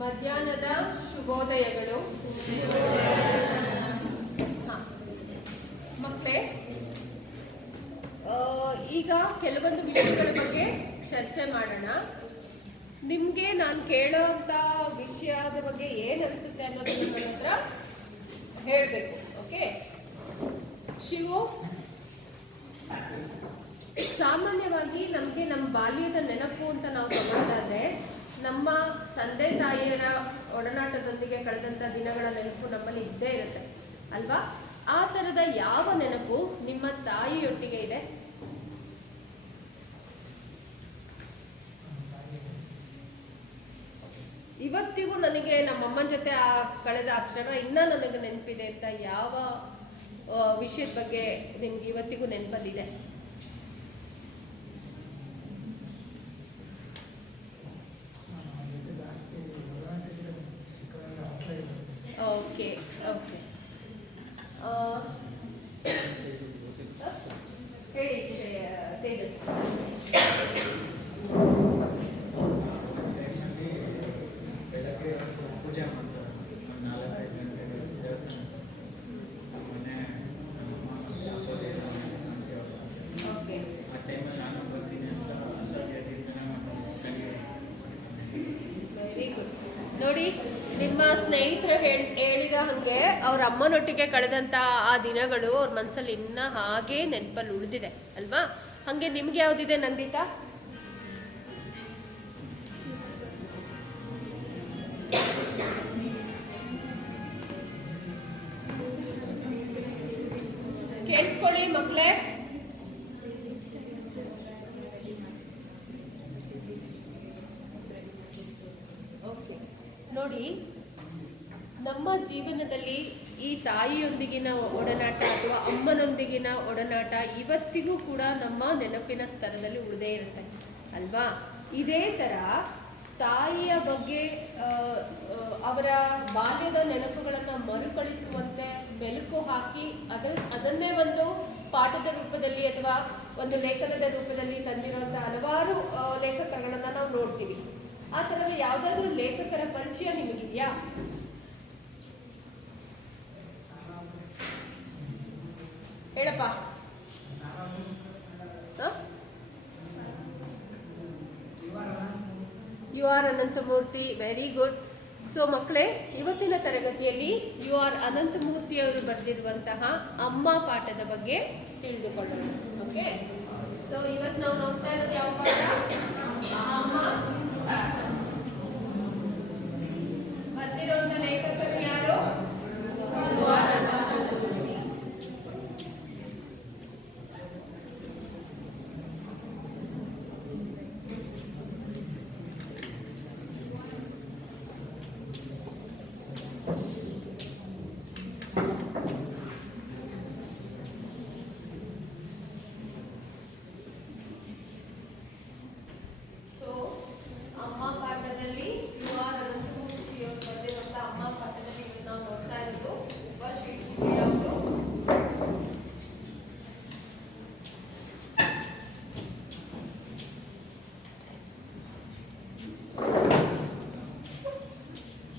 ಮಧ್ಯಾಹ್ನದ ಶುಭೋದಯಗಳು. ಮಕ್ಕಳೇ ಈಗ ಕೆಲವೊಂದು ವಿಷಯಗಳ ಬಗ್ಗೆ ಚರ್ಚೆ ಮಾಡೋಣ. ನಿಮಗೆ ನಾನು ಕೇಳೋಂಥ ವಿಷಯದ ಬಗ್ಗೆ ಏನು ಅನಿಸುತ್ತೆ ಅನ್ನೋದನ್ನ ನನ್ನ ಹತ್ರ ಹೇಳಬೇಕು, ಓಕೆ? ಶಿವು, ಸಾಮಾನ್ಯವಾಗಿ ನಮಗೆ ನಮ್ಮ ಬಾಲ್ಯದ ನೆನಪು ಅಂತ ನಾವು ತಗೊಳ್ಳೋದಾದ್ರೆ ನಮ್ಮ ತಂದೆ ತಾಯಿಯರ ಒಡನಾಟದೊಂದಿಗೆ ಕಳೆದಂಥ ದಿನಗಳ ನೆನಪು ನಮ್ಮಲ್ಲಿ ಇದ್ದೇ ಇರುತ್ತೆ, ಅಲ್ವಾ? ಆ ತರದ ಯಾವ ನೆನಪು ನಿಮ್ಮ ತಾಯಿಯೊಟ್ಟಿಗೆ ಇದೆ? ಇವತ್ತಿಗೂ ನನಗೆ ನಮ್ಮಮ್ಮನ ಜೊತೆ ಆ ಕಳೆದ ಅಕ್ಷರ ಇನ್ನೂ ನನಗೆ ನೆನಪಿದೆ ಅಂತ ಯಾವ ವಿಷಯದ ಬಗ್ಗೆ ನಿಮ್ಗೆ ಇವತ್ತಿಗೂ ನೆನಪಲ್ಲಿದೆ ಓಕೆ ಓಕೆ ಆ, ಹೇಳಿ ಶ್ರೇಯ- ತೇಜಸ್ ಬೆಳಗ್ಗೆ ಪೂಜೆ ಮಾಡ್ತಾರೆ ಒಂದು ನಾಲ್ಕೈದು ಗಂಟೆಗೆ ದೇವಸ್ಥಾನ ಮೊನ್ನೆ ನಮ್ಮಮ್ಮ opposite ಮನೆ ಅವ್ರು. ಓಕೆ ಆ ಟೈಮಲ್ಲಿ ನಾನು ಬರ್ತೀನಿ ಅಂತ ಅಷ್ಟೊತ್ತಿಗೆ ಸ್ನಾನ ಮಾಡ್ಕೊಂಡು ವೆರಿ ಗುಡ್ ನೋಡಿ ನಿಮ್ಮ ಸ್ನೇಹಿತರು ಹೇಳ್ ಹೇಳಿದ ಹಾಗೆ ಅವ್ರ ಅಮ್ಮನೊಟ್ಟಿಗೆ ಕಳೆದಂಥ ಆ ದಿನಗಳು ಅವ್ರ ಮನಸ್ಸಲ್ಲಿ ಇನ್ನ ಹಾಗೆ ನೆನಪಲ್ಲಿ ಉಳಿದಿದೆ, ಅಲ್ವಾ? ಹಾಗೆ ನಿಮ್ಗೆ ಯಾವ್ದಿದೆ ನಂದಿತಾ? ಕೇಳಿಸ್ಕೊಳ್ಳಿ ಮಕ್ಕಳೇ ಓಕೆ ನೋಡಿ ನಮ್ಮ ಜೀವನದಲ್ಲಿ ಈ ತಾಯಿಯೊಂದಿಗಿನ ಒಡನಾಟ ಅಥವಾ ಅಮ್ಮನೊಂದಿಗಿನ ಒಡನಾಟ ಇವತ್ತಿಗೂ ಕೂಡ ನಮ್ಮ ನೆನಪಿನ ಸ್ತರದಲ್ಲಿ ಉಳಿದೇ ಇರುತ್ತೆ, ಅಲ್ವಾ? ಇದೇ ಥರ ತಾಯಿಯ ಬಗ್ಗೆ ಅವರ ಬಾಲ್ಯದ ನೆನಪುಗಳನ್ನು ಮರುಕಳಿಸುವಂತೆ ಮೆಲುಕು ಹಾಕಿ ಅದ ಅದನ್ನೇ ಒಂದು ಪಾಠದ ರೂಪದಲ್ಲಿ ಅಥವಾ ಒಂದು ಲೇಖನದ ರೂಪದಲ್ಲಿ ತಂದಿರುವಂಥ ಹಲವಾರು ಲೇಖಕರುಗಳನ್ನ ನಾವು ನೋಡ್ತೀವಿ. ಆ ಥರದ ಯಾವುದಾದ್ರೂ ಲೇಖಕರ ಪರಿಚಯ ನಿಮಗಿದೆಯಾ? ಹೇಳಪ್ಪ. U R Ananthamurthy very good so ಮಕ್ಕಳೇ ಇವತ್ತಿನ ತರಗತಿಯಲ್ಲಿ ಯು ಆರ್ ಅನಂತಮೂರ್ತಿಯವರು ಬರೆದಿರುವಂತಹ ಅಮ್ಮ ಪಾಠದ ಬಗ್ಗೆ ತಿಳಿದುಕೊಳ್ಳೋಣ. ಓಕೆ ಸೊ ಇವತ್ತು ನಾವು ನೋಡ್ತಾ ಇರೋದು ಯಾವ ಪಾಠ? ಅಮ್ಮ ಬರೆದಿರುವಂತ ಲೇಖಕರು ಯಾರು ಯು ಆರ್ ಅನಂತಮೂರ್ತಿ ಸೊ ಅಮ್ಮ ಪಾಠದಲ್ಲಿ ಯು ಆರ್ ಅನಂತಮೂರ್ತಿಯವರು ಬರೆದಿರುವಂತ ಅಮ್ಮ ಪಾಠದಲ್ಲಿ ಇವತ್ತು ನಾವು ನೋಡ್ತಾ ಇರೋದು ಒಬ್ಬ ಶಿಕ್ಷಕಿಯವರು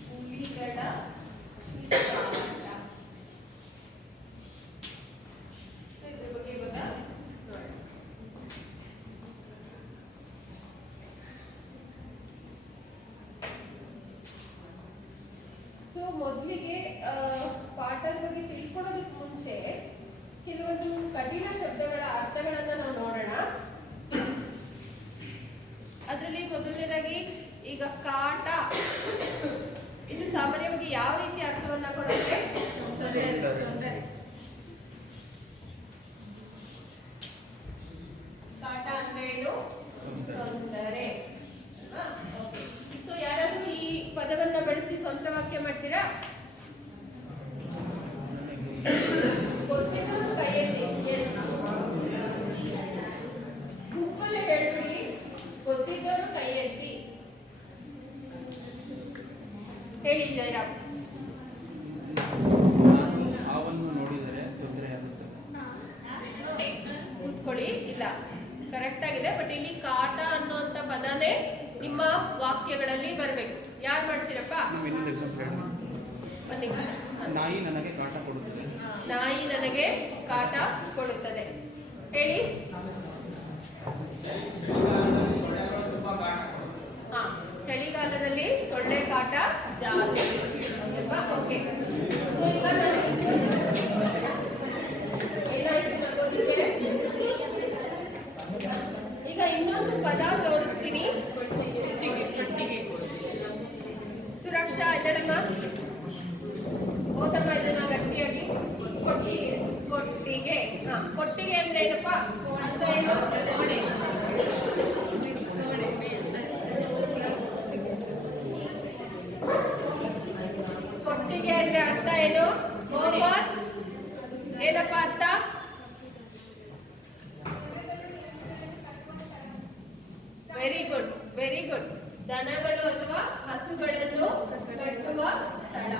ಹುಲಿಗಳ ಶಿಷ್ಟಾಚಾರ. ಸೊ ಇದ್ರ ಬಗ್ಗೆ ಇವಾಗ ನೋಡೋಣ ಸೊ ಮೊದಲಿಗೆ ಪಾಠದ ಬಗ್ಗೆ ತಿಳ್ಕೊಳ್ಳೋದಕ್ಕೆ ಮುಂಚೆ ಕೆಲವೊಂದು ಕಠಿಣ ಶಬ್ದಗಳ ಅರ್ಥಗಳನ್ನ ನಾವು ನೋಡೋಣ. ಅದರಲ್ಲಿ ಮೊದಲನೇದಾಗಿ ಈಗ ಕಾಟ, ಇದು ಸಾಮಾನ್ಯವಾಗಿ ಯಾವ ರೀತಿ ಅರ್ಥವನ್ನ ಕೊಡುತ್ತೆ ತೊಂದರೆ ಕಾಟ ಅಂದ್ರೆ ಏನು ತೊಂದರೆ ಸೊ ಯಾರಾದ್ರೂ ಈ ಪದವನ್ನ ಬಳಸಿ ಸ್ವಂತ ವಾಕ್ಯ ಮಾಡ್ತೀರಾ ಗೊತ್ತಿದ್ದವರು ಕೈ ಎತ್ತಿ ಎಸ್ ಗುಂಪಲ್ಲಿ ಹೇಳ್ಬಿಡಿ ಗೊತ್ತಿದ್ದವರು ಕೈ ಎತ್ತಿ ಹೇಳಿ ಜಯರಾಮ್ ಹಾವನ್ನು ನೋಡಿದರೆ ತೊಂದರೆ ಆಗುತ್ತೆ ಕೂತ್ಕೊಳ್ಳಿ ಇಲ್ಲ ಕರೆಕ್ಟ್ ಆಗಿದೆ ಬಟ್ ಇಲ್ಲಿ ಕಾಟ ಅನ್ನುವಂತ ಪದನೇ ನಿಮ್ಮ ವಾಕ್ಯಗಳಲ್ಲಿ ಬರಬೇಕು ಯಾರು ಮಾಡ್ತೀರಪ್ಪ ನಾವು ಇನ್ನೊಂದು ಎಕ್ಸಾಂಪಲ್ ಹೇಳೋಣ ಒಂದು ನಿಮಿಷ ನಾಯಿ ನನಗೆ ಕಾಟ ಕೊಡುತ್ತದೆ ನಾಯಿ ನನಗೆ ಕಾಟ ಕೊಡುತ್ತದೆ ಹೇಳಿ ಹಾ ಚಳಿಗಾಲದಲ್ಲಿ ಸೊಳ್ಳೆ ಕಾಟ ಜಾಸ್ತಿ ಅಲ್ವಾ? ಓಕೆ So, ಈಗ ನಾನು ಏನಾಯ್ತು ಮಗೋದಿಗೆ? ಈಗ ಇನ್ನೊಂದು ಪದ ತೋರಿಸ್ತೀನಿ ಸುರಕ್ಷಾ ಇದಳಮ್ಮ ಓದಮ್ಮ ಇದನ್ನ ಗಟ್ಟಿಯಾಗಿ ಕೊಟ್ಟಿಗೆ ಕೊಟ್ಟಿಗೆ ಹಾ ಕೊಟ್ಟಿಗೆ ಅಂದ್ರೆ ಏನಪ್ಪ ಅರ್ಥ ಏನು ಕೊಟ್ಟಿಗೆ ಅಂದ್ರೆ ಅರ್ಥ ಏನು ಹೋಮ್ವರ್ಕ್ ಏನಪ್ಪ ಅರ್ಥ ವೆರಿ ಗುಡ್ ವೆರಿ ಗುಡ್ ದನಗಳು ಅಥವಾ ಹಸುಗಳನ್ನು ಕಟ್ಟುವ ಸ್ಥಳ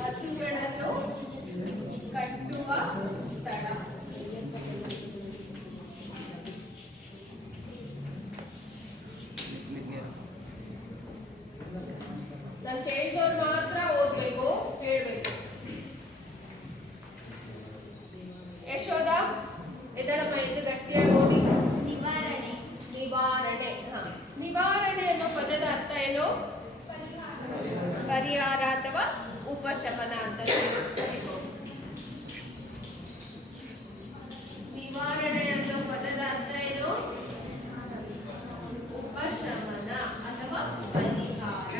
ಹಸುಗಳನ್ನು ಕಟ್ಟುವ ಸ್ಥಳ ನಾನು ಕೇಳಿದವ್ರು ಮಾತ್ರ ಓದ್ಬೇಕು ಹೇಳ್ಬೇಕು ಯಶೋದ ಎದಳಮ್ಮ ಎದ್ದು ಗಟ್ಟಿಯಾಗಿ ಓದಿ ನಿವಾರಣೆ ನಿವಾರಣೆ ಹ ನಿವಾರಣೆ ಅನ್ನೋ ಪದದ ಅರ್ಥ ಏನು ಪರಿಹಾರ ಅಥವಾ ಉಪಶಮನ ಅಂತ ಕರೀಬಹುದು. ನಿವಾರಣೆ ಅನ್ನೋ ಪದದ ಅರ್ಥ ಏನು ಉಪಶಮನ ಅಥವಾ ಪರಿಹಾರ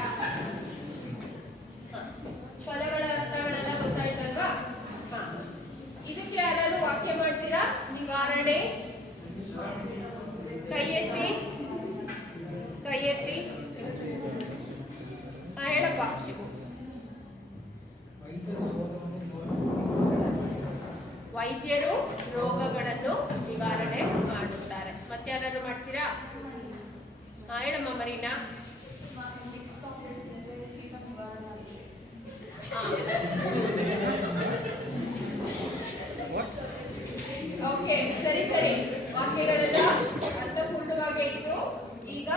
ಹ. ಪದಗಳ ಅರ್ಥಗಳೆಲ್ಲ ಗೊತ್ತಾಯ್ತಲ್ವಾ ಹ. ಇದಕ್ಕೆ ಯಾರಾದ್ರೂ ವಾಕ್ಯ ಮಾಡ್ತೀರಾ ನಿವಾರಣೆ ಕೈ ಎತ್ತಿ ಕೈ ಎತ್ತಿ ಹಾ ಹೇಳಪ್ಪ ಶಿವು ವೈದ್ಯರು ರೋಗಗಳನ್ನು ನಿವಾರಣೆ ಮಾಡುತ್ತಾರೆ ಮತ್ತೆ ಯಾರಾದ್ರೂ ಮಾಡ್ತೀರಾ ಹಾ ಹೇಳಮ್ಮ ಮರೀನಾ ಹಾ ಓಕೆ ಸರಿ ಸರಿ ವಾಕ್ಯಗಳೆಲ್ಲ ಅರ್ಥಪೂರ್ಣವಾಗಿ ಇತ್ತು ಈಗ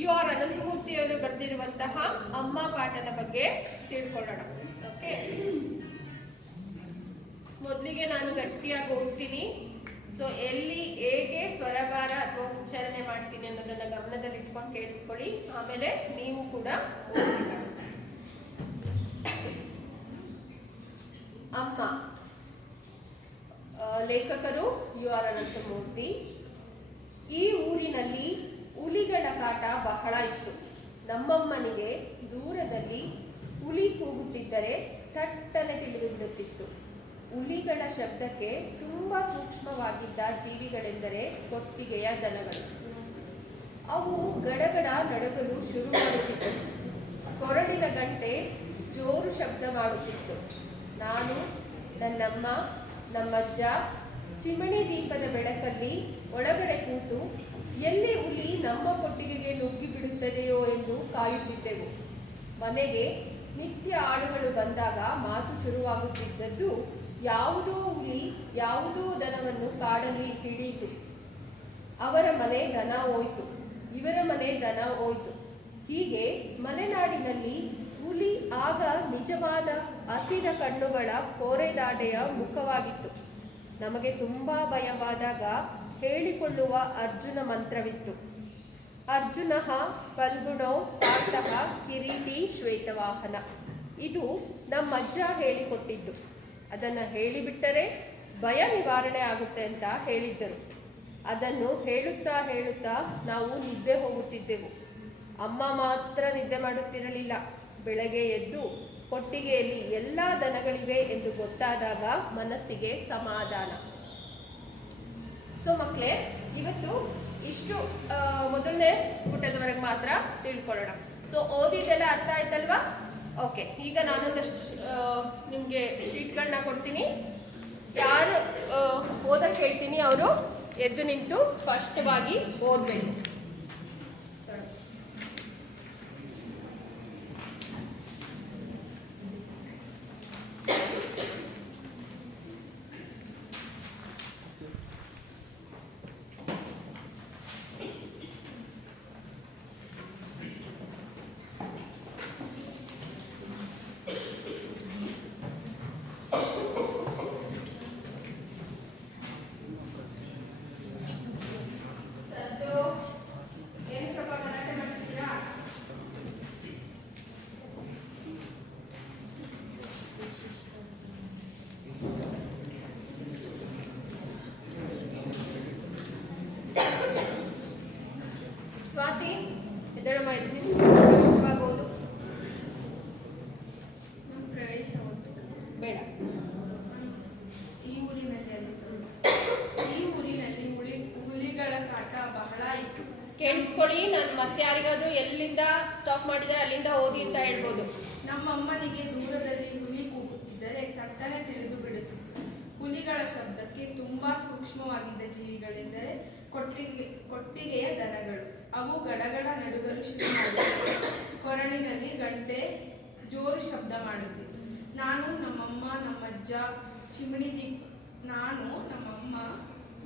ಯು ಆರ್ ಅನಂತಮೂರ್ತಿಯವರು ಬರೆದಿರುವಂತಹ ಅಮ್ಮ ಪಾಠದ ಬಗ್ಗೆ ತಿಳ್ಕೊಳ್ಳೋಣ ಓಕೆ ಮೊದಲಿಗೆ ನಾನು ಗಟ್ಟಿಯಾಗಿ ಓದ್ತೀನಿ ಸೊ ಎಲ್ಲಿ ಹೇಗೆ ಸ್ವರಭಾರ ಅಥವಾ ಉಚ್ಚಾರಣೆ ಮಾಡ್ತೀನಿ ಅನ್ನೋದನ್ನ ಗಮನದಲ್ಲಿ ಇಟ್ಕೊಂಡು ಕೇಳಿಸ್ಕೊಳ್ಳಿ ಆಮೇಲೆ ನೀವು ಕೂಡ. ಅಮ್ಮ ಲೇಖಕರು ಯು ಆರ್ ಅನಂತಮೂರ್ತಿ ಈ ಊರಿನಲ್ಲಿ ಹುಲಿಗಳ ಕಾಟ ಬಹಳ ಇತ್ತು. ನಮ್ಮಮ್ಮನಿಗೆ ದೂರದಲ್ಲಿ ಹುಲಿ ಕೂಗುತ್ತಿದ್ದರೆ ತಟ್ಟನೆ ತಿಳಿದು ಬಿಡುತ್ತಿತ್ತು. ಹುಲಿಗಳ ಶಬ್ದಕ್ಕೆ ತುಂಬಾ ಸೂಕ್ಷ್ಮವಾಗಿದ್ದ ಜೀವಿಗಳೆಂದರೆ ಕೊಟ್ಟಿಗೆಯ ದನಗಳು. ಅವು ಗಡಗಡ ನಡಗಲು ಶುರು ಮಾಡುತ್ತಿದ್ದವು ಕೊರಳಿನ ಗಂಟೆ ಜೋರು ಶಬ್ದ ಮಾಡುತ್ತಿತ್ತು. ನಾನು, ನನ್ನಮ್ಮ, ನಮ್ಮಜ್ಜ ಚಿಮಣಿ ದೀಪದ ಬೆಳಕಲ್ಲಿ ಒಳಗಡೆ ಕೂತು ಎಲ್ಲಿ ಹುಲಿ ನಮ್ಮ ಕೊಟ್ಟಿಗೆಗೆ ನುಗ್ಗಿ ಬಿಡುತ್ತದೆಯೋ ಎಂದು ಕಾಯುತ್ತಿದ್ದೆವು. ಮನೆಗೆ ನಿತ್ಯ ಆಳುಗಳು ಬಂದಾಗ ಮಾತು ಶುರುವಾಗುತ್ತಿದ್ದದ್ದು ಯಾವುದೋ ಹುಲಿ ಯಾವುದೋ ದನವನ್ನು ಕಾಡಲ್ಲಿ ಹಿಡಿಯಿತು. ಅವರ ಮನೆ ದನ ಹೋಯ್ತು. ಇವರ ಮನೆ ದನ ಹೋಯ್ತು. ಹೀಗೆ ಮಲೆನಾಡಿನಲ್ಲಿ ಹುಲಿ, ಆಗ ನಿಜವಾದ ಹಸಿದ ಕಣ್ಣುಗಳ ಕೋರೆದಾಡೆಯ ಮುಖವಾಗಿತ್ತು. ನಮಗೆ ತುಂಬಾ ಭಯವಾದಾಗ ಹೇಳಿಕೊಳ್ಳುವ ಅರ್ಜುನ ಮಂತ್ರವಿತ್ತು. ಅರ್ಜುನ ಫಲ್ಗುಣೋ ಪಾರ್ಥಃ ಕಿರೀಟಿ ಶ್ವೇತವಾಹನ. ಇದು ನಮ್ಮಜ್ಜ ಹೇಳಿಕೊಟ್ಟಿದ್ದು. ಅದನ್ನು ಹೇಳಿಬಿಟ್ಟರೆ ಭಯ ನಿವಾರಣೆ ಆಗುತ್ತೆ ಅಂತ ಹೇಳಿದ್ದರು. ಅದನ್ನು ಹೇಳುತ್ತಾ ಹೇಳುತ್ತಾ ನಾವು ನಿದ್ದೆ ಹೋಗುತ್ತಿದ್ದೆವು. ಅಮ್ಮ ಮಾತ್ರ ನಿದ್ದೆ ಮಾಡುತ್ತಿರಲಿಲ್ಲ. ಬೆಳಗ್ಗೆ ಎದ್ದು ಕೊಟ್ಟಿಗೆಯಲ್ಲಿ ಎಲ್ಲ ದನಗಳಿವೆ ಎಂದು ಗೊತ್ತಾದಾಗ ಮನಸ್ಸಿಗೆ ಸಮಾಧಾನ. ಸೊ ಮಕ್ಕಳೇ, ಇವತ್ತು ಇಷ್ಟು ಮೊದಲನೇ ಪುಟದವರೆಗೆ ಮಾತ್ರ ತಿಳ್ಕೊಳ್ಳೋಣ. ಸೊ ಓದಿದ್ದೆಲ್ಲ ಅರ್ಥ ಆಯ್ತಲ್ವಾ? ಓಕೆ ಈಗ ನಾನೊಂದಷ್ಟು ನಿಮಗೆ ಶೀಟ್ಗಳನ್ನ ಕೊಡ್ತೀನಿ. ಯಾರು ಓದಕ್ಕೆ ಹೇಳ್ತೀನಿ ಅವರು? ಎದ್ದು ನಿಂತು ಸ್ಪಷ್ಟವಾಗಿ ಓದಬೇಕು ಸಿದ್ದರಾಮ ಎದ್ದು ಶುರುವಾಗೋದು ನಮ್ಮ ಪ್ರವೇಶ ಉಂಟು ಬೇಡ ಈ ಊರಿನಲ್ಲಿ ಅದು ಈ ಊರಿನಲ್ಲಿ ಹುಲಿ ಹುಲಿಗಳ ಕಾಟ ಬಹಳ ಇತ್ತು ಕೇಳಿಸ್ಕೊಳ್ಳಿ ನಾನು ಮತ್ತೆ ಯಾರಿಗಾದ್ರೂ ಎಲ್ಲಿಂದ ಸ್ಟಾಪ್ ಮಾಡಿದರೆ ಅಲ್ಲಿಂದ ಓದಿ ಅಂತ ಹೇಳ್ಬೋದು ನಮ್ಮಮ್ಮನಿಗೆ ದೂರದಲ್ಲಿ ಹುಲಿ ಕೂಗುತ್ತಿದ್ದರೆ ಕರ್ತನೆ ತಿಳಿದು ಬಿಡುತ್ತಿತ್ತು ಹುಲಿಗಳ ಶಬ್ದಕ್ಕೆ ತುಂಬಾ ಸೂಕ್ಷ್ಮವಾಗಿದ್ದ ಜೀವಿಗಳೆಂದರೆ ಕೊಟ್ಟಿಗೆ, ಕೊಟ್ಟಿಗೆಯ ದನಗಳು. ಅವು ಗಡಗಡ ನಡುಗಲು ಶುರು ಕೊರಳಿನಲ್ಲಿ ಗಂಟೆ ಜೋರು ಶಬ್ದ ಮಾಡುತ್ತಿತ್ತು ನಾನು ನಮ್ಮಮ್ಮ, ನಮ್ಮಜ್ಜ ಚಿಮಣಿ ದೀಪ, ನಾನು ನಮ್ಮಮ್ಮ,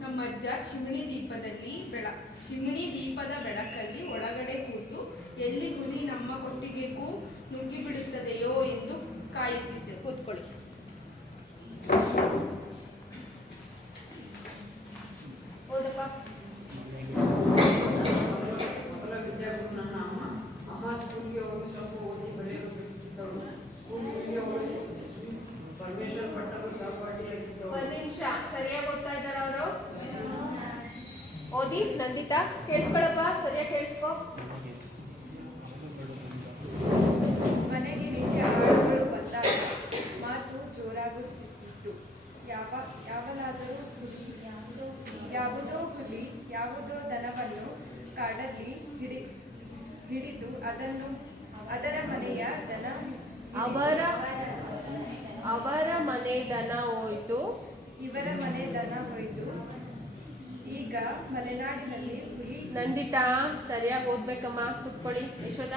ನಮ್ಮಜ್ಜ ಚಿಮಣಿ ದೀಪದಲ್ಲಿ ಬೆಳ ಚಿಮಣಿ ದೀಪದ ಬೆಳಕಲ್ಲಿ ಒಳಗಡೆ ಕೂತು ಎಲ್ಲಿ ಹುಲಿ ನಮ್ಮ ಕೊಟ್ಟಿಗೆಗೂ ನುಗ್ಗಿಬಿಡುತ್ತದೆಯೋ ಎಂದು ಕಾಯುತ್ತಿದ್ದೆ. ಕೂತ್ಕೊಳ್ಳಿ ಹೌದಪ್ಪ ಮೊದಲ ವಿದ್ಯಾರ್ಥಿ ನನ್ನ ಅಮ್ಮ ಅಮ್ಮ ಸ್ಕೂಲ್ಗೆ ಹೋಗಿ ಸ್ವಲ್ಪ ಓದಿ ಬರೆಯಲು ಬಿಡುತ್ತಿದ್ದಳು ಸ್ಕೂಲ್ಗೆ ಹೋಗಿ ಪರಮೇಶ್ವರ್ ಭಟ್ಟರು ಸಹಪಾಠಿಯಾಗಿದ್ದವರು ಒಂದ್ ನಿಮಿಷ ಸರಿಯಾಗಿ ಓದ್ತಾ ಇದ್ದಾರ ಅವರು ಓದಿ ನಂದಿತಾ ಕೇಳಿಸ್ಕೊಳಪ್ಪ ಸರಿಯಾಗಿ ಕೇಳಿಸ್ಕೊ ಮನೆಗೆ ನಿತ್ಯ ಹಾಡುಗಳು ಬಂದಾಗ ಮಾತು ಜೋರಾಗುತ್ತಿತ್ತು ಯಾವ ಯಾವನಾದರೂ ಹುಲಿ ಯಾವುದೋ ಯಾವುದೋ ಹುಲಿ ಯಾವುದೋ ದನವನ್ನು ಕಾಡಲ್ಲಿ ಹಿಡಿ ಹಿಡಿದು ಅದನ್ನು ಅದರ ಮನೆಯ ದನ ಅವರ ಅವರ ಮನೆ ದನ ಹೋಯ್ತು. ಇವರ ಮನೆ ದನ ಹೋಯ್ತು. ಈಗ ಮಲೆನಾಡಿನಲ್ಲಿ ಹುಲಿ ನಂದಿತಾ ಸರಿಯಾಗಿ ಓದ್ಬೇಕಮ್ಮ ಕೂತ್ಕೊಳ್ಳಿ. ಯಶೋದ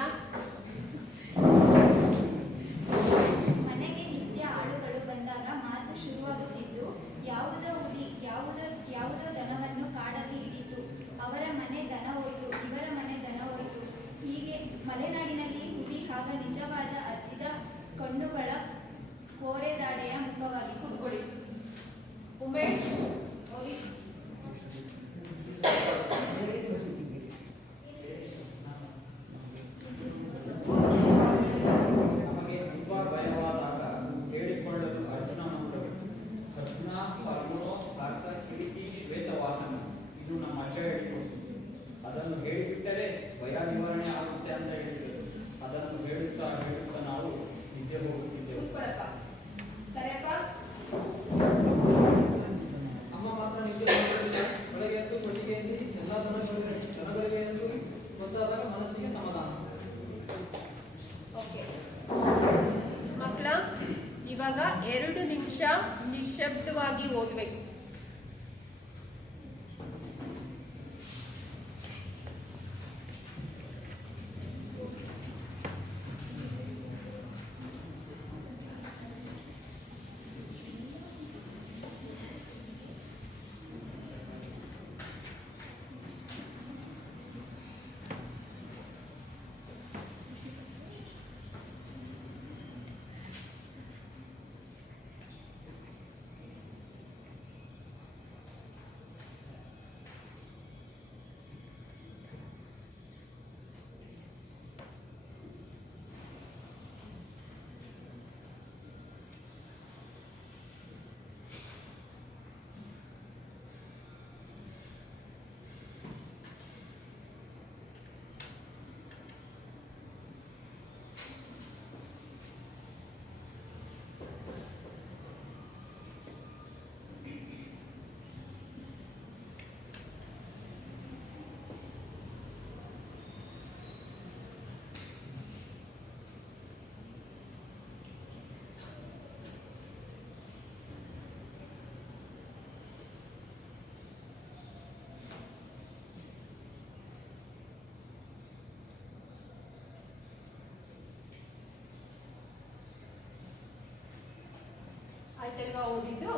ಆಯ್ತಲ್ವಾ ಓದಿದ್ದು?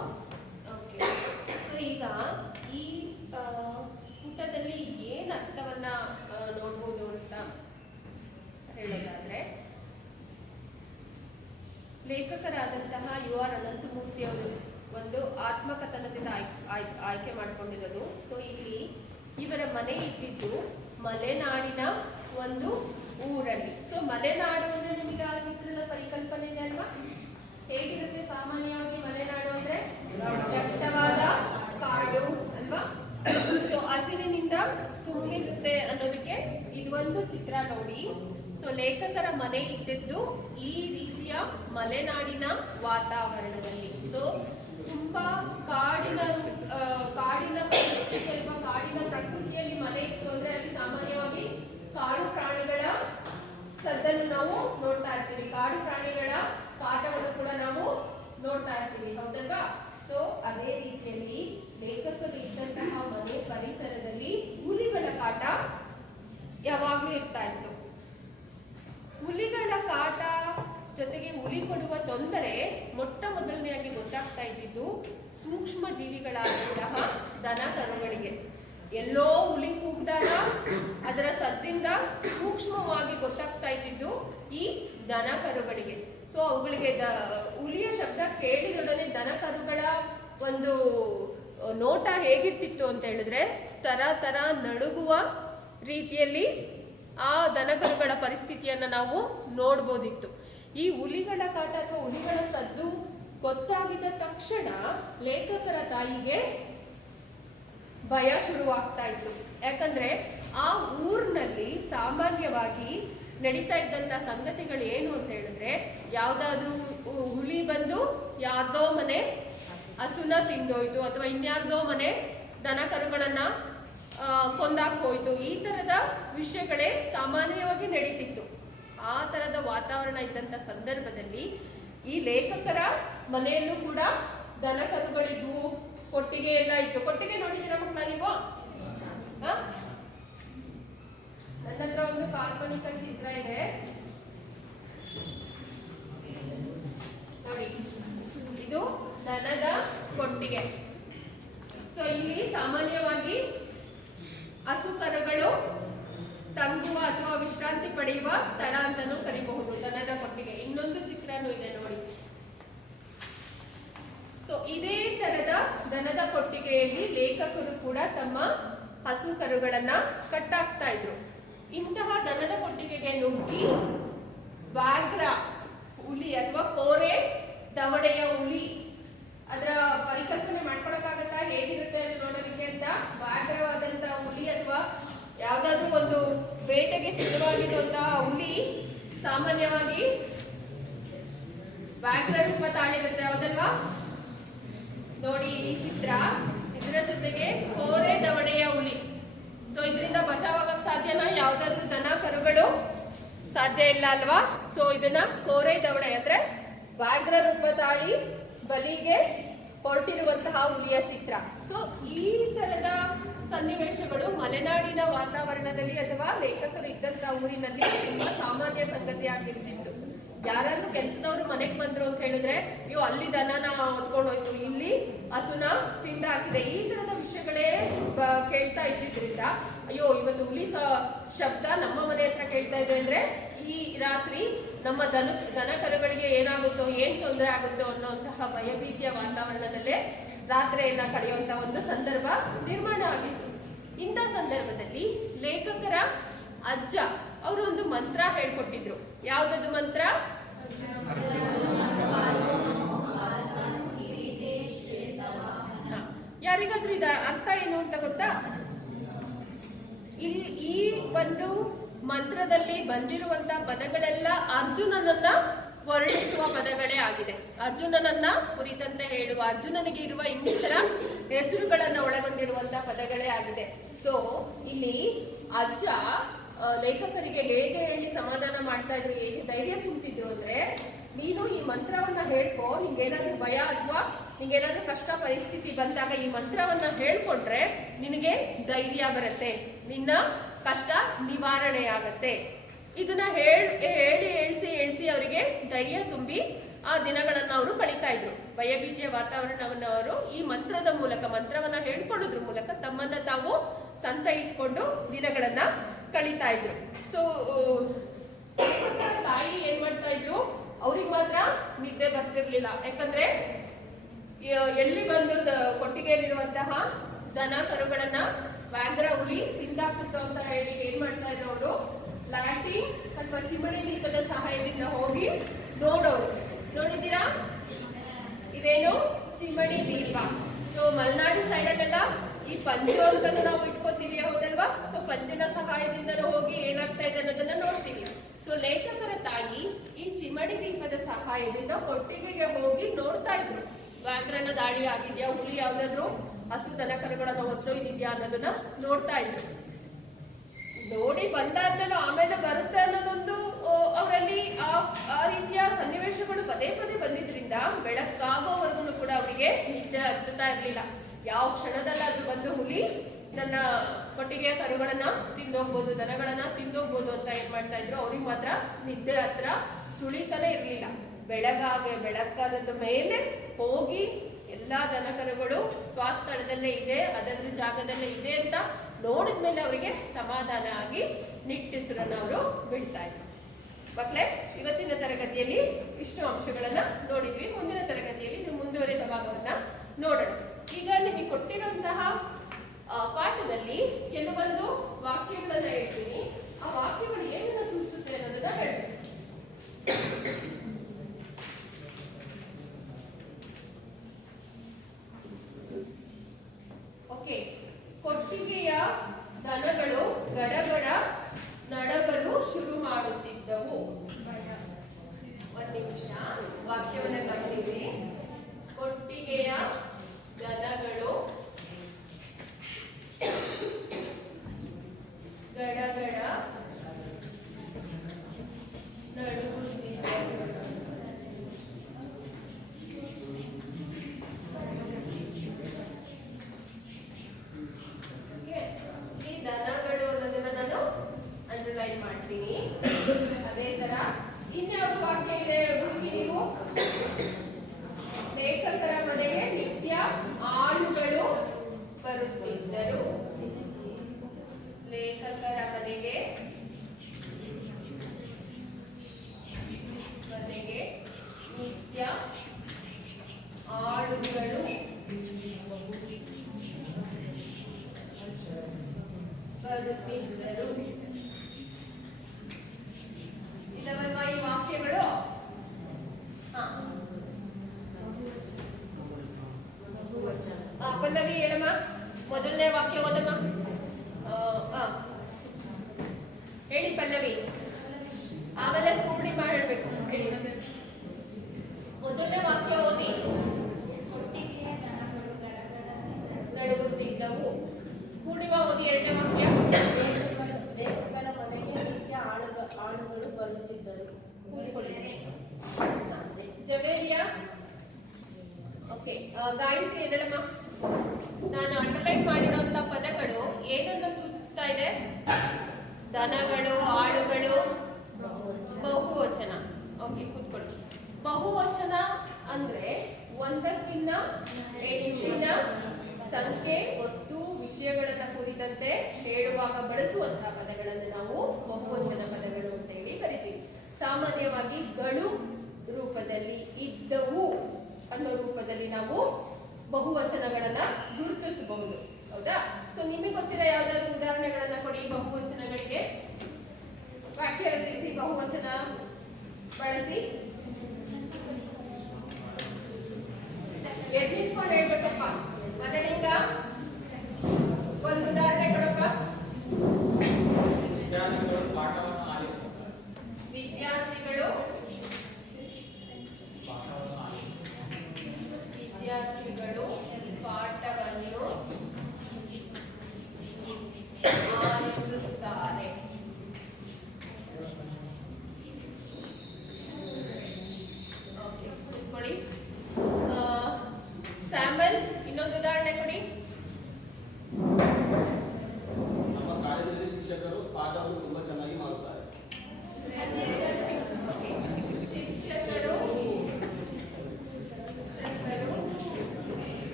ಓಕೆ ಸೊ ಈಗ ಈ ಪುಟದಲ್ಲಿ ಏನು ಅರ್ಥವನ್ನ ನೋಡ್ಬೋದು ಅಂತ ಹೇಳೋದಾದ್ರೆ, ಲೇಖಕರಾದಂತಹ ಯು ಆರ್ ಅನಂತಮೂರ್ತಿ ಅವರು ಒಂದು ಆತ್ಮಕಥನದಿಂದ ಆಯ್ಕೆ ಆಯ್- ಆಯ್ಕೆ ಮಾಡ್ಕೊಂಡಿರೋದು. ಸೊ ಇಲ್ಲಿ ಇವರ ಮನೆ ಇದ್ದಿದ್ದು ಮಲೆನಾಡಿನ ಒಂದು ಊರಲ್ಲಿ. ಸೊ ಮಲೆನಾಡು ಅಂದ್ರೆ ನಿಮಗೆ ಆ ಚಿತ್ರದ ಪರಿಕಲ್ಪನೆ ಇದೆ ಅಲ್ವಾ? ಹೇಗಿರುತ್ತೆ ಸಾಮಾನ್ಯವಾಗಿ ಮಲೆನಾಡು ಅಂದ್ರೆ ದಟ್ಟವಾದ ಕಾಡು ಅಲ್ವಾ ಸೊ ಹಸಿರಿನಿಂದ ತುಂಬಿರುತ್ತೆ ಅನ್ನೋದಕ್ಕೆ ಇದೊಂದು ಚಿತ್ರ ನೋಡಿ. ಸೊ ಲೇಖಕರ ಮನೆ ಇದ್ದದ್ದು ಈ ರೀತಿಯ ಮಲೆನಾಡಿನ ವಾತಾವರಣದಲ್ಲಿ. ಸೊ ತುಂಬಾ ಕಾಡಿನ ಕಾಡಿನ ಕಾಡಿನ ಪ್ರಕೃತಿಯಲ್ಲಿ ಮನೆ ಇತ್ತು ಅಂದ್ರೆ ಅಲ್ಲಿ ಸಾಮಾನ್ಯವಾಗಿ ಕಾಡು ಪ್ರಾಣಿಗಳ ಸದ್ದನ್ನು ನಾವು ನೋಡ್ತಾ ಇರ್ತೀವಿ. ಕಾಡು ಪ್ರಾಣಿಗಳ ಕಾಟವನ್ನು ಕೂಡ ನಾವು ನೋಡ್ತಾ ಇರ್ತೀವಿ. ಹೌದಲ್ವಾ? ಸೊ ಅದೇ ರೀತಿಯಲ್ಲಿ ಲೇಖಕರು ಇದ್ದಂತಹ ಮನೆ ಪರಿಸರದಲ್ಲಿ ಹುಲಿಗಳ ಕಾಟ ಯಾವಾಗ್ಲೂ ಇರ್ತಾ ಇತ್ತು. ಹುಲಿಗಳ ಕಾಟ ಜೊತೆಗೆ ಹುಲಿ ಕೊಡುವ ತೊಂದರೆ ಮೊಟ್ಟ ಮೊದಲನೆಯಾಗಿ ಗೊತ್ತಾಗ್ತಾ ಇದ್ದಿದ್ದು ಸೂಕ್ಷ್ಮ ಜೀವಿಗಳಾದಂತಹ ದನ ಕರುಗಳಿಗೆ. ಎಲ್ಲೋ ಹುಲಿ ಕೂಗಿದಾಗ ಅದರ ಸದ್ದಿಂದ ಸೂಕ್ಷ್ಮವಾಗಿ ಗೊತ್ತಾಗ್ತಾ ಇದ್ದಿದ್ದು ಈ ದನ ಕರುಗಳಿಗೆ. ಸೊ ಅವುಗಳಿಗೆ ಹುಲಿಯ ಶಬ್ದ ಕೇಳಿದೊಡನೆ ದನ ಕರುಗಳ ಒಂದು ನೋಟ ಹೇಗಿರ್ತಿತ್ತು ಅಂತ ಹೇಳಿದ್ರೆ, ತರ ತರ ನಡುಗುವ ರೀತಿಯಲ್ಲಿ ಆ ದನಕರುಗಳ ಪರಿಸ್ಥಿತಿಯನ್ನ ನಾವು ನೋಡ್ಬೋದಿತ್ತು. ಈ ಹುಲಿಗಳ ಕಾಟ ಅಥವಾ ಹುಲಿಗಳ ಸದ್ದು ಗೊತ್ತಾಗಿದ ತಕ್ಷಣ ಲೇಖಕರ ತಾಯಿಗೆ ಭಯ ಶುರುವಾಗ್ತಾ ಇತ್ತು. ಯಾಕಂದ್ರೆ ಆ ಊರ್ನಲ್ಲಿ ಸಾಮಾನ್ಯವಾಗಿ ನಡೀತಾ ಇದ್ದಂತ ಸಂಗತಿಗಳು ಏನು ಅಂತ ಹೇಳಿದ್ರೆ, ಯಾವ್ದಾದ್ರು ಹುಲಿ ಬಂದು ಯಾರ್ದೋ ಮನೆ ಹಸುನ ತಿಂದೋಯ್ತು ಅಥವಾ ಇನ್ಯಾರ್ದೋ ಮನೆ ದನ ಕರುಗಳನ್ನ ಕೊಂದಾಕ್ ಹೋಯ್ತು. ಈ ತರದ ವಿಷಯಗಳೇ ಸಾಮಾನ್ಯವಾಗಿ ನಡೀತಿತ್ತು. ಆ ತರದ ವಾತಾವರಣ ಇದ್ದಂತ ಸಂದರ್ಭದಲ್ಲಿ ಈ ಲೇಖಕರ ಮನೆಯಲ್ಲೂ ಕೂಡ ದನ ಕರುಗಳಿದ್ವು. ಕೊಟ್ಟಿಗೆ ಎಲ್ಲ ಇತ್ತು. ಕೊಟ್ಟಿಗೆ ನೋಡಿದಿರ ಮಕ್ಕಳ ನೀವು? ನನ್ನ ಹತ್ರ ಒಂದು ಕಾಲ್ಪನಿಕ ಚಿತ್ರ ಇದೆ ನೋಡಿ ಇದು ದನದ ಕೊಟ್ಟಿಗೆ ಸೊ ಇಲ್ಲಿ ಸಾಮಾನ್ಯವಾಗಿ ಹಸು ಕರುಗಳು ತಂಗುವ ಅಥವಾ ವಿಶ್ರಾಂತಿ ಪಡೆಯುವ ಸ್ಥಳ ಅಂತಾನೂ ಕರಿಬಹುದು ದನದ ಕೊಟ್ಟಿಗೆ ಇನ್ನೊಂದು ಚಿತ್ರನೂ ಇದೆ ನೋಡಿ ಸೊ ಇದೇ ತರದ ದನದ ಕೊಟ್ಟಿಗೆಯಲ್ಲಿ ಲೇಖಕರು ಕೂಡ ತಮ್ಮ ಹಸು ಕರುಗಳನ್ನ ಕಟ್ಟಾಕ್ತಾ ಇದ್ರು ಇಂತಹ ದನದ ಕೊಟ್ಟಿಗೆಗೆ ನುಗ್ಗಿ ವ್ಯಾಘ್ರ ಹುಲಿ ಅಥವಾ ಕೋರೆ ದವಡೆಯ ಹುಲಿ ಅದರ ಪರಿಕಲ್ಪನೆ ಮಾಡ್ಕೊಳಕ್ಕಾಗತ್ತಾ ಹೇಗಿರುತ್ತೆ ಅಂತ ನೋಡೋದಕ್ಕೆ ಅಂತ ವ್ಯಾಘ್ರವಾದಂತ ಹುಲಿ ಅಥವಾ ಯಾವ್ದಾದ್ರು ಒಂದು ಬೇಟೆಗೆ ಸಿದ್ಧವಾಗಿರುವಂತಹ ಹುಲಿ ಸಾಮಾನ್ಯವಾಗಿ ವ್ಯಾಘ್ರ ರೂಪ ತಾಳಿರುತ್ತೆ ಹೌದಲ್ವಾ ನೋಡಿ ಈ ಚಿತ್ರ ಇದರ ಜೊತೆಗೆ ಕೋರೆ ದವಡೆಯ ಹುಲಿ ಸೊ ಇದರಿಂದ ಬಚಾವಾಗಕ್ ಯಾವ್ದಾದ್ರು ದನ, ಕರುಗಳು ಸಾಧ್ಯ ಇಲ್ಲ ಅಲ್ವಾ? ಸೊ ಇದನ್ನ ಕೋರೆ ದವಣೆ ಅಂದ್ರೆ ವ್ಯಾಘ್ರ ರೂಪ ತಾಳಿ ಬಲಿಗೆ ಹೊರಟಿರುವಂತಹ ಹುಲಿಯ ಚಿತ್ರ. ಸೊ ಈ ತರದ ಸನ್ನಿವೇಶಗಳು ಮಲೆನಾಡಿನ ವಾತಾವರಣದಲ್ಲಿ ಅಥವಾ ಲೇಖಕರು ಇದ್ದಂತ ಊರಿನಲ್ಲಿ ತುಂಬಾ ಸಾಮಾನ್ಯ ಸಂಗತಿ ಆಗಿರ್ತಿತ್ತು ಯಾರಾದ್ರೂ ಕೆಲ್ಸದವ್ರು ಮನೆಗೆ ಬಂದ್ರು ಅಂತ ಹೇಳಿದ್ರೆ ಅಯ್ಯೋ ಅಲ್ಲಿ ದನನ ಹೊತ್ಕೊಂಡು ಹೋಯ್ತು, ಇಲ್ಲಿ ಹಸುನ ಸ್ಪಿಂದ ಹಾಕಿದೆ ಈ ತರದ ವಿಷಯಗಳೇ ಕೇಳ್ತಾ ಇದ್ದಿದ್ರಿಂದ ಅಯ್ಯೋ, ಇವತ್ತು ಹುಲಿ ಶಬ್ದ ನಮ್ಮ ಮನೆ ಹತ್ರ ಕೇಳ್ತಾ ಇದೆ ಅಂದ್ರೆ ಈ ರಾತ್ರಿ ನಮ್ಮ ದನ ದನ ಕರುಗಳಿಗೆ ಏನಾಗುತ್ತೋ, ಏನ್ ತೊಂದರೆ ಆಗುತ್ತೋ ಅನ್ನೋಂತಹ ಭಯಭೀತಿಯ ವಾತಾವರಣದಲ್ಲೇ ರಾತ್ರಿಯನ್ನ ಕಳೆಯುವಂತ ಒಂದು ಸಂದರ್ಭ ನಿರ್ಮಾಣ ಆಗಿತ್ತು. ಇಂಥ ಸಂದರ್ಭದಲ್ಲಿ ಲೇಖಕರ ಅಜ್ಜ ಅವರು ಒಂದು ಮಂತ್ರ ಹೇಳ್ಕೊಟ್ಟಿದ್ರು. ಯಾವ್ದದು ಮಂತ್ರ. ಯಾರಿಗಾದ್ರೂ ಇದ ಅರ್ಥ ಏನು ಅಂತ ಗೊತ್ತಾ? ಇಲ್ಲಿ ಈ ಒಂದು ಮಂತ್ರದಲ್ಲಿ ಬಂದಿರುವಂತ ಪದಗಳೆಲ್ಲ ಅರ್ಜುನನನ್ನ ವರ್ಣಿಸುವ ಪದಗಳೇ ಆಗಿದೆ. ಅರ್ಜುನನನ್ನ ಕುರಿತಂತೆ ಹೇಳುವ, ಅರ್ಜುನನಿಗೆ ಇರುವ ಇನ್ನಿತರ ಹೆಸರುಗಳನ್ನ ಒಳಗೊಂಡಿರುವಂತ ಪದಗಳೇ ಆಗಿದೆ. ಸೊ ಇಲ್ಲಿ ಅಜ್ಜ ಲೇಖಕರಿಗೆ ಹೇಗೆ ಹೇಳಿ ಸಮಾಧಾನ ಮಾಡ್ತಾ ಇದ್ರು, ಹೇಗೆ ಧೈರ್ಯ ತುಂಬಿದ್ರು ಅಂದ್ರೆ, ನೀನು ಈ ಮಂತ್ರವನ್ನ ಹೇಳ್ಕೊ, ನಿಂಗೇನಾದ್ರೂ ಭಯ ಅಥವಾ ನಿಂಗೇನಾದ್ರೂ ಕಷ್ಟ ಪರಿಸ್ಥಿತಿ ಬಂದಾಗ ಈ ಮಂತ್ರವನ್ನ ಹೇಳ್ಕೊಂಡ್ರೆ ನಿನಗೆ ಧೈರ್ಯ ಬರುತ್ತೆ. ನಿನ್ನ ಕಷ್ಟ ನಿವಾರಣೆಯಾಗತ್ತೆ. ಇದನ್ನ ಹೇಳಿ ಹೇಳಿ, ಹೇಳ್ಸಿ ಹೇಳ್ಸಿ ಅವರಿಗೆ ಧೈರ್ಯ ತುಂಬಿ ಆ ದಿನಗಳನ್ನ ಅವರು ಕಳೀತಾ ಇದ್ರು. ಭಯಭೀತಿಯ ವಾತಾವರಣವನ್ನ ಅವರು ಈ ಮಂತ್ರದ ಮೂಲಕ, ಮಂತ್ರವನ್ನ ಹೇಳ್ಕೊಳ್ಳೋದ್ರ ಮೂಲಕ ತಮ್ಮನ್ನ ತಾವು ಸಂತೈಸ್ಕೊಂಡು ದಿನಗಳನ್ನ ಕಳೀತಾ ಇದ್ರು. ಸೊ ತಾಯಿ ಏನ್ ಮಾಡ್ತಾ ಇದ್ರು? ಅವ್ರಿಗೆ ಮಾತ್ರ ನಿದ್ದೆ ಬರ್ತಿರ್ಲಿಲ್ಲ. ಯಾಕಂದ್ರೆ ಎಲ್ಲಿ ಬಂದು ಕೊಟ್ಟಿಗೆಯಲ್ಲಿರುವಂತಹ ದನ ಕರುಗಳನ್ನ ವ್ಯಾಘ್ರ ಹುಲಿ ತಿಂದಾಕುತ್ತೋ ಅಂತ ಹೇಳಿ ಏನ್ ಮಾಡ್ತಾ ಅವರು? ಲಾಟಿ ಅಥವಾ ಚಿಮಣಿ ದೀಪದ ಸಹಾಯದಿಂದ ಹೋಗಿ ನೋಡೋರು. ನೋಡಿದ್ದೀರಾ? ಇದೇನು? ಚಿಮಣಿ ದೀಪ. ಸೊ ಮಲೆನಾಡು ಸೈಡಲ್ಲೆಲ್ಲ ಈ ಪಂಚು ಅಂತಾನು ನಾವು ಇಟ್ಕೋತೀವಿ, ಹೌದಲ್ವಾ? ಭಾಗದಿಂದನೂ ಹೋಗಿ ಏನಾಗ್ತಾ ಇದೆ ಅನ್ನೋದನ್ನ ನೋಡ್ತೀವಿ. ಸೊ ಲೇಖಕರ ತಾಯಿ ಈ ಚಿಮಣಿ ದೀಪದ ಸಹಾಯದಿಂದ ಕೊಟ್ಟಿಗೆಗೆ ಹೋಗಿ ನೋಡ್ತಾ ಇದ್ರು. ವ್ಯಾಘ್ರನ ದಾಳಿ ಆಗಿದ್ಯಾ? ಹುಲಿ ಯಾವ್ದಾದ್ರು? ಹಸು ದನ ಕರುಗಳನ್ನ ಒತ್ತೊಯ್ದಿದ್ಯಾ ಅನ್ನೋದನ್ನ ನೋಡ್ತಾ ಇದ್ರು. ನೋಡಿ ಬಂದಾದ್ಮೇಲೆ ಆಮೇಲೆ ಬರುತ್ತೆ ಅನ್ನೋದೊಂದು ಅವರಲ್ಲಿ ಆ ಆ ರೀತಿಯ ಸನ್ನಿವೇಶಗಳು ಪದೇ ಪದೇ ಬಂದಿದ್ರಿಂದ ಬೆಳಕಾಗೋವರೆಗೂ ಕೂಡ ಅವರಿಗೆ ನಿದ್ದೆ ಹತ್ತುತ್ತಾ ಇರಲಿಲ್ಲ. ಯಾವ ಕ್ಷಣದಲ್ಲಾದ್ರೂ ಬಂದು ಹುಲಿ ನನ್ನ ಕೊಟ್ಟಿಗೆಯ ಕರುಗಳನ್ನ ತಿಂದೋಗ್ಬೋದು, ದನಗಳನ್ನ ತಿಂದೋಗ್ಬೋದು ಅಂತ ಏನ್ ಮಾಡ್ತಾ ಇದ್ರು, ಅವ್ರಿಗೆ ಮಾತ್ರ ನಿದ್ದೆ ಹತ್ರ ಸುಳಿತಾನೆ ಇರಲಿಲ್ಲ. ಬೆಳಗಾಗೆ ಬೆಳಕಾದ ಮೇಲೆ ಹೋಗಿ ಎಲ್ಲಾ ದನಕರುಗಳು ಸ್ವಾಸ್ಥಳದಲ್ಲೇ ಇದೆ ಅದರ ಜಾಗದಲ್ಲೇ ಇದೆ ಅಂತ ನೋಡಿದ್ಮೇಲೆ ಅವರಿಗೆ ಸಮಾಧಾನ ಆಗಿ ನಿಟ್ಟುಸಿರನ್ನ ಅವರು ಬಿಡ್ತಾ ಇದ್ರು. ಮಕ್ಕಳೇ, ಇವತ್ತಿನ ತರಗತಿಯಲ್ಲಿ ಇಷ್ಟು ಅಂಶಗಳನ್ನ ನೋಡಿದ್ವಿ. ಮುಂದಿನ ತರಗತಿಯಲ್ಲಿ ನೀವು ಮುಂದುವರಿದ ಭಾಗವನ್ನ ನೋಡೋಣ. ಈಗ ನಿಮಗೆ ಕೊಟ್ಟಿರುವಂತಹ ಪಾಠದಲ್ಲಿ ಕೆಲವೊಂದು ವಾಕ್ಯಗಳನ್ನ ಹೇಳ್ತೀನಿ. ಆ ವಾಕ್ಯಗಳು ಏನನ್ನ ಸೂಚಿಸುತ್ತೆ ಅನ್ನೋದನ್ನ ಹೇಳ್ತೀನಿ. ಓಕೆ. ಕೊಟ್ಟಿಗೆಯ ದನಗಳು ಗಡಗಡ ನಡಗಲು ಶುರು ಮಾಡುತ್ತಿದ್ದವು. ನಿಮಿಷ. ವಾಕ್ಯವನ್ನು ಗಮನಿಸಿ. ಕೊಟ್ಟಿಗೆಯ ದನಗಳು ಗಡಗಡ ನಡುಗುತ್ತಿದ್ದವು Okay. ಈ ದನಗಳು ಅನ್ನೋದನ್ನ ನಾನು ಅಂಡರ್ಲೈನ್ ಮಾಡ್ತೀನಿ ಅದೇ ತರ ಇನ್ಯಾವುದು ವಾಕ್ಯ ಇದೆ ಹುಡುಗಿ ನೀವು ಲೇಖಕರ ಮನೆಗೆ ನಿತ್ಯ ಆಳುಗಳು ಬರುತ್ತಿದ್ದರು ಲೇಖಕರ ಮನೆಗೆ ಮನೆಗೆ ನಿತ್ಯ ಆಳುಗಳು ಬರುತ್ತಿದ್ದರು ಇದವಲ್ವಾ ಈ ವಾಕ್ಯಗಳು ಹಾ. ಆ, ಪಲ್ಲವಿ ಹೇಳಮ್ಮ ಮೊದಲನೇ ವಾಕ್ಯ ಓದಮ್ಮ ಆ, ಆ. ಹೇಳಿ ಪಲ್ಲವಿ ಆಮೇಲೆ ಪೂರ್ಣಿಮಾ ಹೇಳ್ಬೇಕು ಹೇಳಿ ಮೊದಲನೇ ವಾಕ್ಯ ಓದಿ ಕೊಟ್ಟಿಗೆಯ ದನಗಳು ಗಡಗಡ ನಡುಗುತ್ತಿದ್ದವು ಪೂರ್ಣಿಮಾ ಓದಿ ಎರಡನೇ ವಾಕ್ಯ ಲೇಖಕರ ಮನೆಗೆ ನಿತ್ಯ ಆಳುಗ ಆಳುಗಳು ಬರುತ್ತಿದ್ದರು ಕೂತ್ಕೊಳ್ಳಿ ಜವೇರಿಯಾ ಓಕೆ ಗಾಯತ್ರಿ ಎದಳಮ್ಮ ನಾನು ಅಂಡರ್ಲೈನ್ ಮಾಡಿರುವಂತ ಪದಗಳು ಏನನ್ನ ಸೂಚಿಸ್ತಾ ಇದೆ? ದನಗಳು ಆಳುಗಳು, ಬಹುವಚನ. ಓಕೆ ಕೂತ್ಕೊಳ್ಳಿ. ಬಹುವಚನ ಅಂದ್ರೆ ಒಂದಕ್ಕಿನ್ನ ಹೆಚ್ಚಿನ ಸಂಖ್ಯೆ, ವಸ್ತು, ವಿಷಯಗಳನ್ನ ಕುರಿತಂತೆ ಹೇಳುವಾಗ ಬಳಸುವಂತ ಪದಗಳನ್ನು ನಾವು ಬಹುವಚನ ಪದಗಳು ಅಂತ ಹೇಳಿ ಕರಿತೀವಿ. ಸಾಮಾನ್ಯವಾಗಿ ಗಳು ರೂಪದಲ್ಲಿ ಇದ್ದವು ಅನ್ನೋ ರೂಪದಲ್ಲಿ ನಾವು ಬಹುವಚನಗಳನ್ನ ಗುರುತಿಸಬಹುದು. ಹೌದಾ? ಸೊ ನಿಮಗೆ ಗೊತ್ತಿರೋ ಯಾವ್ದಾದ್ರು ಉದಾಹರಣೆಗಳನ್ನ ಕೊಡಿ, ಬಹುವಚನಗಳಿಗೆ. ವಾಕ್ಯ ರಚಿಸಿ, ಬಹುವಚನ ಬಳಸಿ. ಎದ್ನಿಟ್ಕೊಂಡು ಹೇಳ್ಬೇಕಪ್ಪ. ಮತ್ತೆ ನಿಂಗ ಒಂದು ಉದಾಹರಣೆ ಕೊಡಪ್ಪ.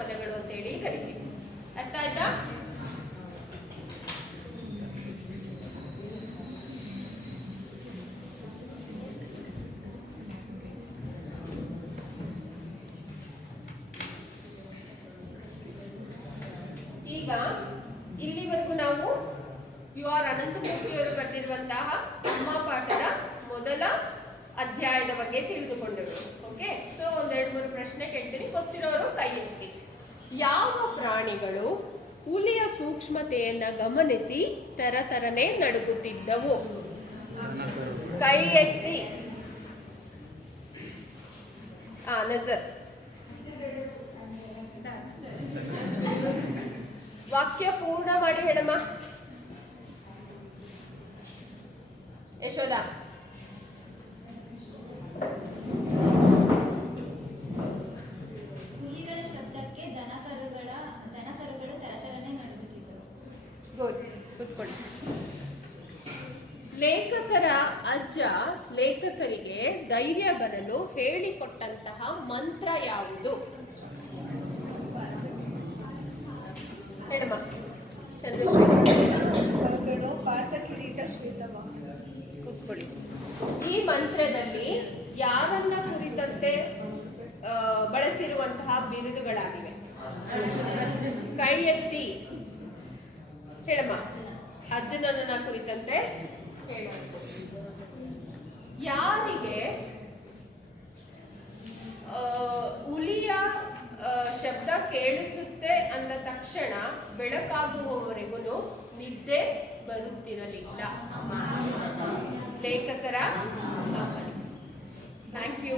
ಪದಗಳನ್ನು ಅಂಡರ್ಲೈನ್ ಮಾಡಿ ಅರ್ಥ ಆಯ್ತಾ ಈಗ ಇಲ್ಲಿವರೆಗೂ ನಾವು ಯು ಆರ್ ಅನಂತಮೂರ್ತಿಯವರು ಬರೆದಿರುವಂತಹ ಅಮ್ಮ ಪಾಠದ ಮೊದಲ ಅಧ್ಯಾಯದ ಬಗ್ಗೆ ತಿಳಿದುಕೊಂಡರು ಓಕೆ ಸೊ ಒಂದೆರಡು ಮೂರು ಪ್ರಶ್ನೆ ಕೇಳ್ತೀನಿ. ಗೊತ್ತಿರೋರು ಕೈ ಎತ್ತಿ. ಯಾವ ಪ್ರಾಣಿಗಳು ಹುಲಿಯ ಸೂಕ್ಷ್ಮತೆಯನ್ನ ಗಮನಿಸಿ ತರತರನೆ ನಡುಗುತ್ತಿದ್ದವು? ಕೈ ಎತ್ತಿ. ಆ, ನಜರ್. ವಾಕ್ಯ ಪೂರ್ಣ ಮಾಡಿ ಹೇಳಮ್ಮ. ಯಶೋದ ಹುಲಿಗಳ ಶಬ್ದಕ್ಕೆ ದನಕರುಗಳ ದನಕರುಗಳು ತರತರನೆ ನಡುಗುತ್ತಿದ್ದವು ಗುಡ್ ಕೂತ್ಕೊಳ್ಳಿ ಲೇಖಕರ ಅಜ್ಜ ಲೇಖಕರಿಗೆ ಧೈರ್ಯ ಬರಲು ಹೇಳಿಕೊಟ್ಟಂತಹ ಮಂತ್ರ ಯಾವುದು? ಕೂತ್ಕೊಳ್ಳಿ. ಈ ಮಂತ್ರದಲ್ಲಿ ಯಾರನ್ನ ಕುರಿತಂತೆ ಬಳಸಿರುವಂತಹ ಬಿರುದುಗಳಾಗಿವೆ? ಕೈ ಎತ್ತಿ ಹೇಳಮ್ಮ. ಅರ್ಜುನನ ಕುರಿತಂತೆ ಯಾರಿಗೆ ಹುಲಿಯ ಶಬ್ದ ಕೇಳಿಸುತ್ತೆ ಅಂದ ತಕ್ಷಣ ಬೆಳಕಾಗುವವರೆಗೂ ನಿದ್ದೆ ಬರುತ್ತಿರಲಿಲ್ಲ. ಲೇಖಕರ ಥ್ಯಾಂಕ್ ಯು